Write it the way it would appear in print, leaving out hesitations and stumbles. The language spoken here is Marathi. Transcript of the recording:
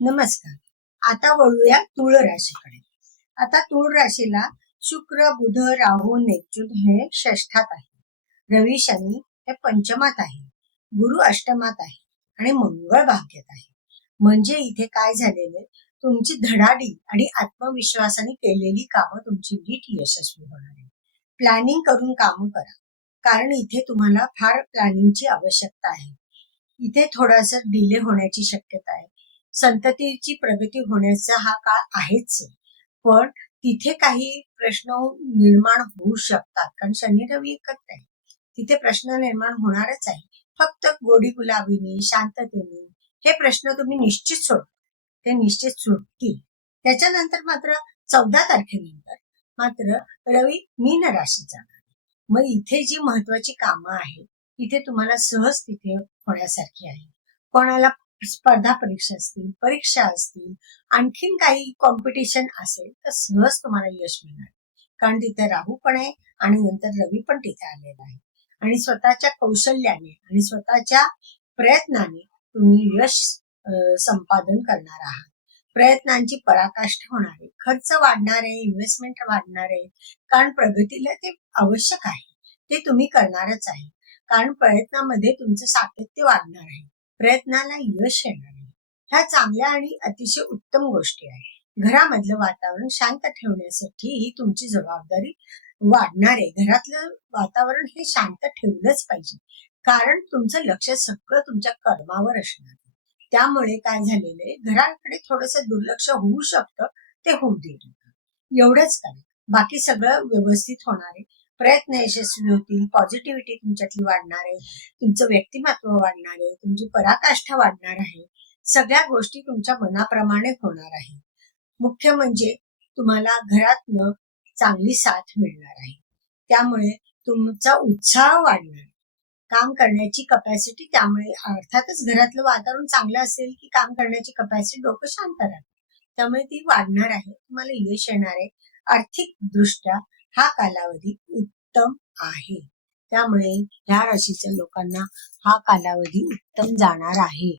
नमस्कार. आता वळूया तूळ राशीकडे. आता तूळ राशीला शुक्र, बुध, राहू, नेपच्यून हे षष्ठात आहे. रवी, शनी हे पंचमात आहे. गुरु अष्टमात आहे आणि मंगळ भाग्यात आहे. म्हणजे इथे काय झालेले, तुमची धडाडी आणि आत्मविश्वासाने केलेली कामं तुमची नीट यशस्वी होणार आहे. प्लॅनिंग करून कामं करा, कारण इथे तुम्हाला फार प्लॅनिंगची आवश्यकता आहे. इथे थोडासा डिले होण्याची शक्यता आहे. संततीची प्रगती होण्याचा हा काळ आहेच, पण तिथे काही प्रश्न निर्माण होऊ शकतात, कारण शनी रवी एकत्र आहे. तिथे प्रश्न निर्माण होणारच आहे. फक्त गोडी गुलाबीने, शांततेने हे प्रश्न तुम्ही निश्चित सोडवा, ते निश्चित सुटतील. त्याच्यानंतर मात्र 14 तारखेनंतर मात्र रवी मीन राशीत जाणार. मग इथे जी महत्वाची कामं आहेत, इथे तुम्हाला सहज तिथे होण्यासारखी आहे. कोणाला स्पर्धा परीक्षा असतील, परीक्षा असतील, आणखीन काही कॉम्पिटिशन असेल तर सहज तुम्हाला यश मिळणार, कारण तिथे राहू पण आहे आणि नंतर रवी पण तिथे आलेला आहे. आणि स्वतःच्या कौशल्याने आणि स्वतःच्या प्रयत्नाने तुम्ही यश संपादन करणार आहात. प्रयत्नांची पराकाष्ठा होणार आहे, खर्च वाढणार आहे, इन्व्हेस्टमेंट वाढणार आहे, कारण प्रगतीला ते आवश्यक आहे, ते तुम्ही करणारच आहे. कारण प्रयत्नामध्ये तुमचं सातत्य वाढणार आहे, प्रयत्नाला यश येणार आहे. ह्या चांगल्या आणि अतिशय उत्तम गोष्टी आहेत. घरामधलं वातावरण शांत ठेवण्यासाठी ही तुमची जबाबदारी वाढणार आहे. घरातलं वातावरण हे शांत ठेवलंच पाहिजे, कारण तुमचं लक्ष सगळं तुमच्या कर्मावर असणार. त्यामुळे काय झालेलं आहे, घराकडे थोडंसं दुर्लक्ष होऊ शकतं, ते होऊ देत एवढंच करा. बाकी सगळं व्यवस्थित होणार आहे. प्रयत्न यशस्वी होतील, पॉझिटिव्हिटी तुमच्यातली वाढणार आहे, तुमचं व्यक्तिमत्व वाढणार आहे, तुमची पराकाष्ठा वाढणार आहे. सगळ्या गोष्टी तुमच्या मनाप्रमाणे होणार आहे. मुख्य म्हणजे तुम्हाला घरातनं चांगली साथ मिळणार आहे. त्यामुळे तुमचा उत्साह वाढणार, काम करण्याची कपॅसिटी. त्यामुळे अर्थातच घरातलं वातावरण चांगलं असेल की काम करण्याची कपॅसिटी, डोकं शांत राहतं, त्यामुळे ती वाढणार आहे. तुम्हाला यश येणार आहे. आर्थिक दृष्ट्या हा कालावधी उत्तम आहे. त्यामुळे ह्या राशीच्या लोकांना हा कालावधी उत्तम जाणार आहे.